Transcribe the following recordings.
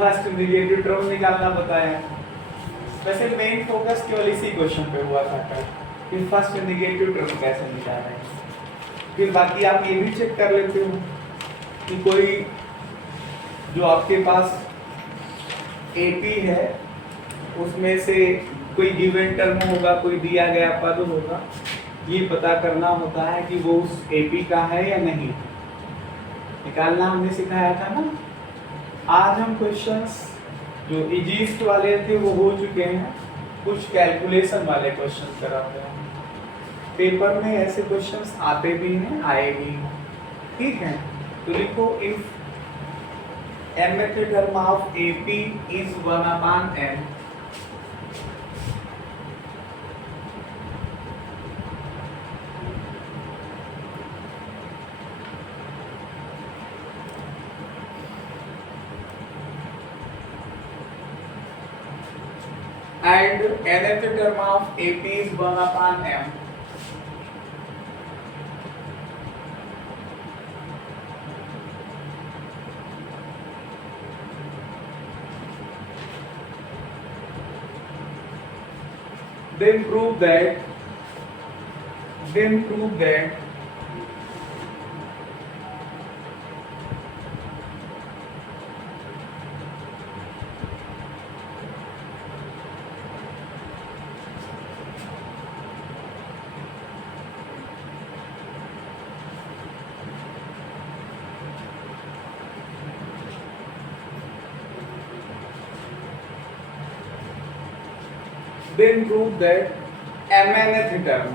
First negative term निकालना बताया। वैसे मेन फोकस केवल इसी क्वेश्चन पे हुआ था कि फर्स्ट नेगेटिव टर्म कैसे निकालें। फिर बाकी आप ये भी चेक कर लेते हो कि कोई जो आपके पास एपी है उसमें से कोई गिवन टर्म होगा, कोई दिया गया पद होगा, ये पता करना होता है कि वो उस एपी का है या नहीं, निकालना हमने सिखाया था ना। आज हम क्वेश्चंस जो इजिप्ट वाले थे वो हो चुके हैं, कुछ कैलकुलेशन वाले क्वेश्चन कराते हैं। पेपर में ऐसे क्वेश्चंस आते भी हैं, आए भी हैं, ठीक है। तो लिखो if mth term of AP is 1/n, and nth term of AP is 1/m, then prove that mnth term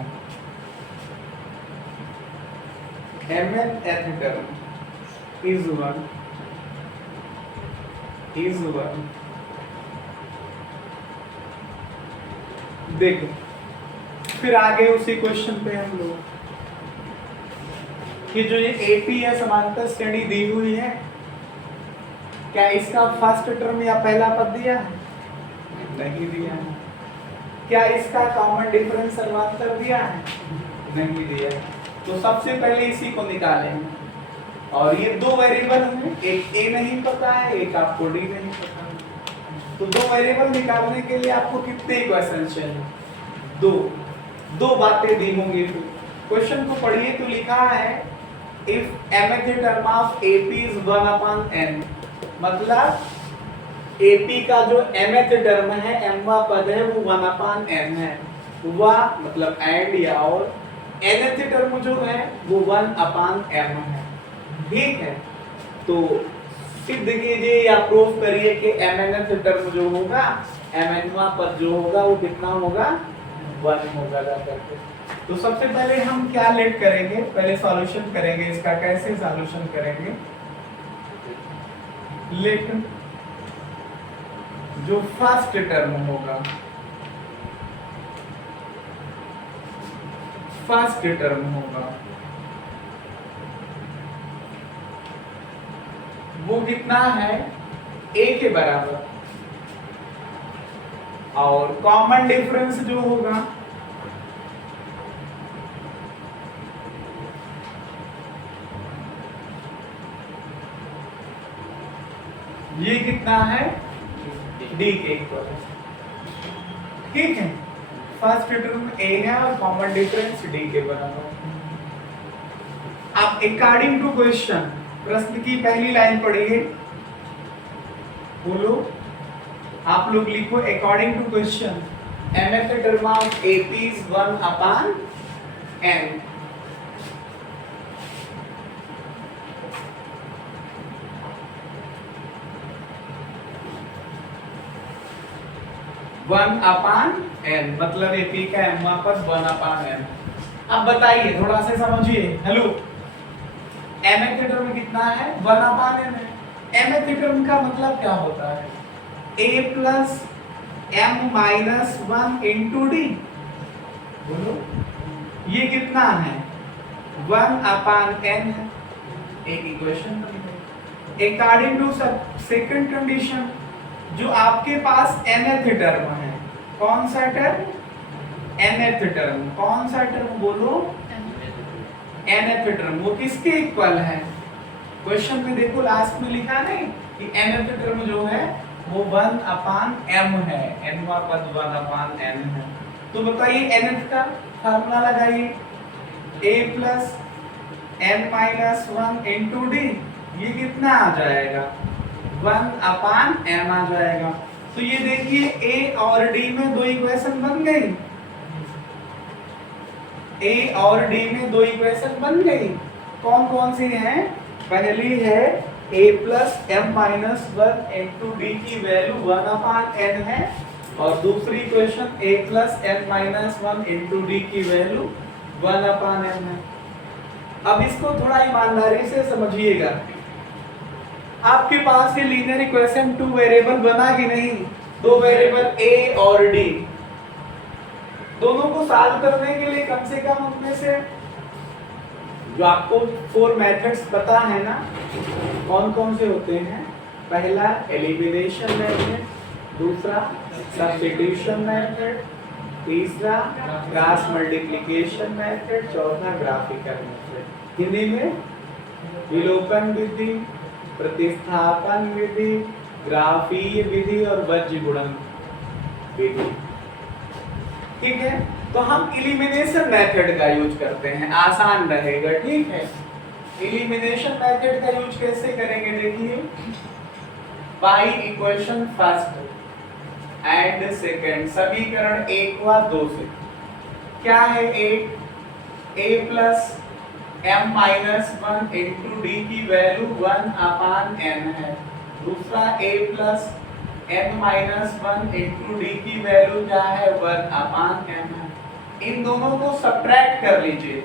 is 1 देखो फिर आगे उसी क्वेश्चन पे हम लोग कि जो ये एपी है समांतर श्रेणी दी हुई है, क्या इसका फर्स्ट टर्म या पहला पद दिया है? नहीं दिया है। क्या इसका कॉमन डिफरेंस सर्वांतर दिया है? नहीं दिया है। तो सबसे पहले इसी को निकालेंगे। और ये दो वेरिएबल हैं, एक ए नहीं पता है, एक आपको डी नहीं पता है। तो दो वेरिएबल निकालने के लिए आपको कितने इक्वेशन चाहिए? दो बातें दी होंगी। क्वेश्चन को पढ़िए तो लिखा है if mth term of AP is 1/n, मतलब AP का जो mth टर्म है, mवा पद है, वो 1/n है। वह मतलब एंड या और nth टर्म जो है वो 1/m है, ठीक है। तो सिद्ध कीजिए या प्रूफ करिए कि mnth टर्म जो होगा, mnवा पद जो होगा वो कितना होगा? 1 होगा जाकर। तो सबसे पहले हम क्या लेट करेंगे? पहले सॉल्यूशन करेंगे इसका। कैसे सॉल्यूशन करेंगे? लेट जो फर्स्ट टर्म होगा, वो कितना है? a के बराबर। और कॉमन डिफरेंस जो होगा ये कितना है? डी के इक्वल है, ठीक है। फर्स्ट टर्म ए है और कॉमन डिफरेंस डी के बराबर। अब अकॉर्डिंग टू क्वेश्चन, प्रश्न की पहली लाइन पढ़िए, बोलो आप लोग लिखो according to question mth term of AP is 1/n। 1/n मतलब AP का m वापस 1/n। अब बताइए, थोड़ा से समझिए। हेलो, mth टर्म कितना है? 1/n है। mth टर्म का मतलब क्या होता है? a plus m minus 1 into d। बोलो ये कितना है? 1/n है। एक equation according to second condition, जो आपके पास nth टर्म है, कौन सा टर्म? nth term. कौन सा टर्म? बोलो nth टर्म। वो किसके इक्वल है? क्वेश्चन में देखो लास्ट में लिखा नहीं कि nth टर्म जो है वो 1/m है, nवां पद 1/n है। तो बताइए nth का फार्मूला लगाइए, a plus n minus 1 into D, ये कितना आ जाएगा 1/m आ जाएगा। तो ये देखिए a और d में दो इक्वेशन बन गई, a और d में दो इक्वेशन बन गई। कौन कौन सी हैं? पहली है a plus m minus 1 into D की वैल्यू 1/n है, और दूसरी equation a plus n minus 1 into D की वैल्यू 1/n है। अब इसको थोड़ा ईमानदारी से समझिएगा, आपके पास ये लीनियर इक्वेशन टू वेरिएबल बना कि नहीं? दो वेरिएबल a और d, दोनों को सॉल्व करने के लिए कम से कम उनमें से जो आपको 4 मेथड्स पता है ना, कौन कौन से होते हैं? पहला एलिमिनेशन मेथड, दूसरा सब्स्टिट्यूशन मेथड, तीसरा क्रॉस मल्टीप्लिकेशन मेथड, चौथा ग्राफिकल मेथड। हिंदी में विलोपन विधि, प्रतिस्थापन विधि, ग्राफीय विधि और वज्र गुणन विधि। ठीक है, तो हम एलिमिनेशन मेथड का यूज करते हैं, आसान रहेगा। ठीक है, एलिमिनेशन मेथड का यूज कैसे करेंगे? देखिए, by equation first and second, समीकरण 1 व 2 से क्या है? a plus m minus 1 into D की वैल्यू 1/n है, दूसरा a plus n minus 1 into D की वैल्यू क्या है? 1/n है। इन दोनों को सब्ट्रैक्ट कर लीजिए,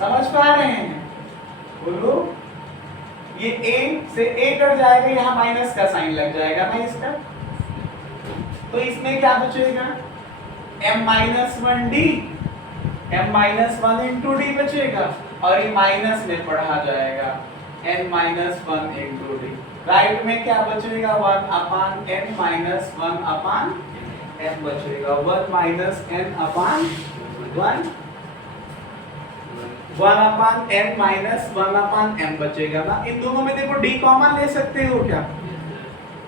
समझ पा रहे हैं? बोलो, ये a से a कट जाएगा, यहाँ माइनस का साइन लग जाएगा ना इसका, तो इसमें क्या बचेगा? m minus 1d, m minus 1 into D बचेगा, और ये माइनस में पढ़ा जाएगा n minus 1 into D. Right में क्या बचेगा? 1/n माइनस 1/n बचेगा, 1 माइनस n अपान 1, 1/n माइनस 1/m बचेगा ना। इन दोनों में देखो d कॉमन ले सकते हो क्या?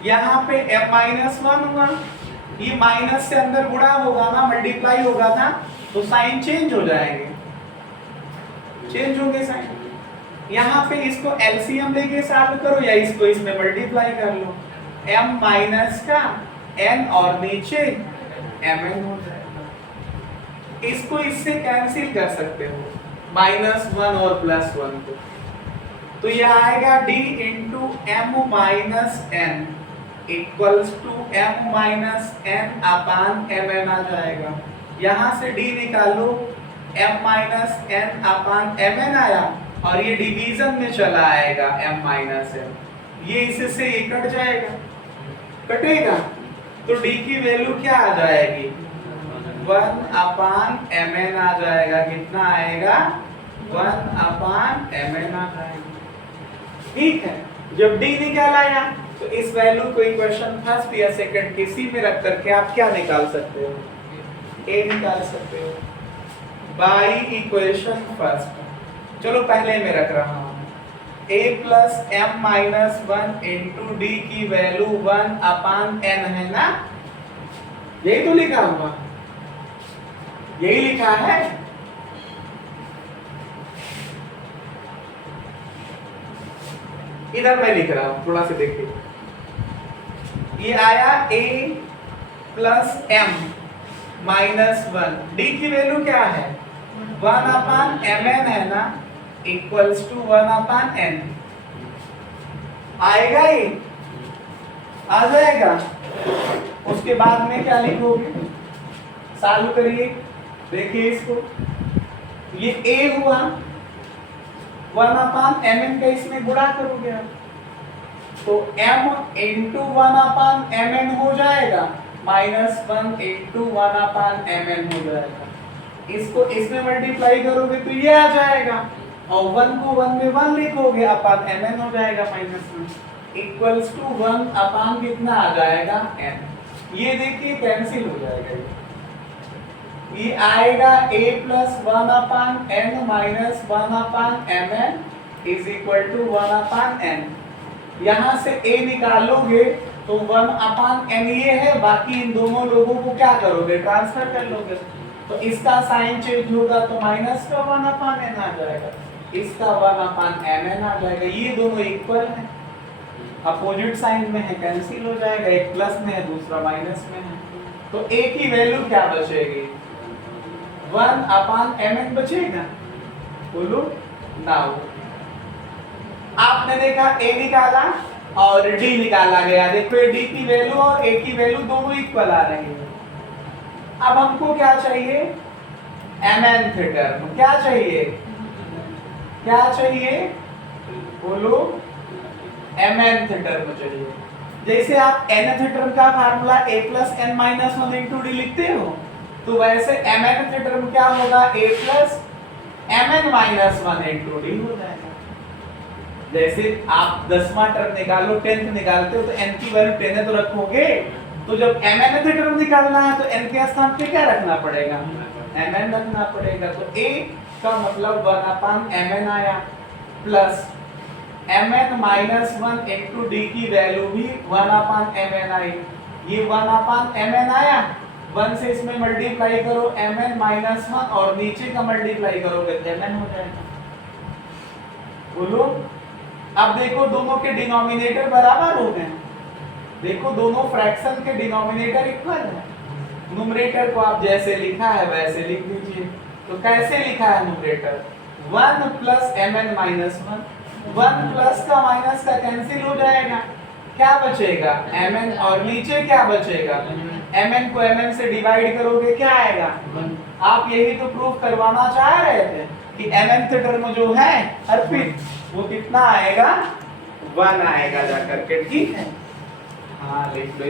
यहाँ पे m माइनस 1 हुआ, ये माइनस से अंदर गुणा होगा ना, मल्टीप्लाई होगा ना, तो साइन चेंज हो जाएंगे, चेंज होंगे साइन। यहाँ पे इसको एलसीएम लेके सॉल्व करो या इसको इसमें मल्टीप्लाई कर लो, m माइनस का n और नीचे mn हो जाएगा। इसको इससे कैंसिल कर सकते हो, -1 और +1 को, तो यह आएगा d into m minus n equals to m minus n upon mn आ जाएगा। यहाँ से d निकालो, m minus n upon mn आया, और ये डिवीजन में चला आएगा m माइनस n, ये इससे ये कट जाएगा, कटेगा, तो d की वैल्यू क्या आ जाएगी? 1/mn आ जाएगा। कितना आएगा? 1/mn आ जाएगा। ठीक है, जब d निकाल आया तो इस वैल्यू को इक्वेशन फर्स्ट या सेकंड किसी में रख करके आप क्या निकाल सकते हो? a निकाल सकते हो बाई इक्वेशन फर्स्ट। चलो पहले में रख रहा हूं, a plus m minus 1 into D की वैल्यू 1/n है ना, यही तो लिखा हुआ, यही लिखा है। इधर मैं लिख रहा हूं, थोड़ा सा देखिए, ये आया a plus m minus 1, D की वैल्यू क्या है? 1/mn है ना, इक्वल्स टू 1/n आएगा, ये आ जाएगा। उसके बाद में क्या लिखोगे? सॉल्व करिए, देखिए इसको, ये a हुआ, 1/mn का इसमें गुणा करोगे आप, तो m इंटू 1/mn हो जाएगा, -1 इंटू 1/mn हो जाएगा। इसको इसमें मल्टीप्लाई करोगे तो ये आ जाएगा, और 1 को 1 में 1 लिखोगे, अपान mn हो जाएगा -1, इक्वल्स टू 1 अपान कितना आ जाएगा? n। ये देखिए कैंसिल हो जाएगा, ये आएगा a plus 1/n minus 1/mn is equal to 1/n। यहां से a निकालोगे तो 1/n ये है, बाकी इन दोनों लोगों को क्या करोगे, ट्रांसफर कर लोगे। तो इसका साइन चेंज होगा तो माइनस का 1/n आ जाएगा, इसका 1/mn आ जाएगा। ये दोनों इक्वल हैं, अपोजिट साइन में है, कैंसिल हो जाएगा, एक प्लस में है दूसरा माइनस में है। तो a की वैल्यू क्या बचेगी, 1/mn बचेगा। बोलो नाउ आपने देखा a निकाला और d निकाला गया। देखो ये d की वैल्यू और a की वैल्यू दोनों इक्वल आ रही है। अब हमको क्या चाहिए, mnth टर्म। क्या चाहिए, क्या चाहिए, बोलो mnth टर्म चाहिए। जैसे आप nth टर्म का formula a plus n minus 1 into D लिखते हो, तो वैसे mnth टर्म क्या होगा, a plus mn minus 1 into D हो जाएगा। जैसे आप 10वां टर्म निकालो, 10th निकालते हो तो n की वैल्यू 10 है तो रखोगे, तो जब mnth टर्म निकालना है तो n के स्थान पे क्या रखना पड़ेगा, mn रखना पड़ेगा। तो a का मतलब 1/mn आया, plus mn minus 1 into D की वैल्यू भी 1/mn आई। ये 1/mn आया, 1 से इसमें मल्टीप्लाई करो mn माइनस 1 और नीचे का मल्टीप्लाई करोगे तो mn हो जाएगा। बोलो अब देखो दोनों के डिनोमिनेटर बराबर हो गए। देखो दोनों फ्रैक्शन के डिनोमिनेटर इक्वल है। न्यूमरेटर को आप जैसे लिखा है वैसे लिख दीजिए। तो कैसे लिखा है numerator, 1 plus mn minus 1, 1 plus का माइनस का कैंसिल हो जाएगा, क्या बचेगा mn, और नीचे क्या बचेगा, mn को mn से डिवाइड करोगे क्या आएगा। आप यही तो प्रूफ करवाना चाह रहे थे कि mnth टर्म जो है अर्पित वो कितना आएगा, 1 आएगा जाकर के, ठीक है। हाँ लिख लो।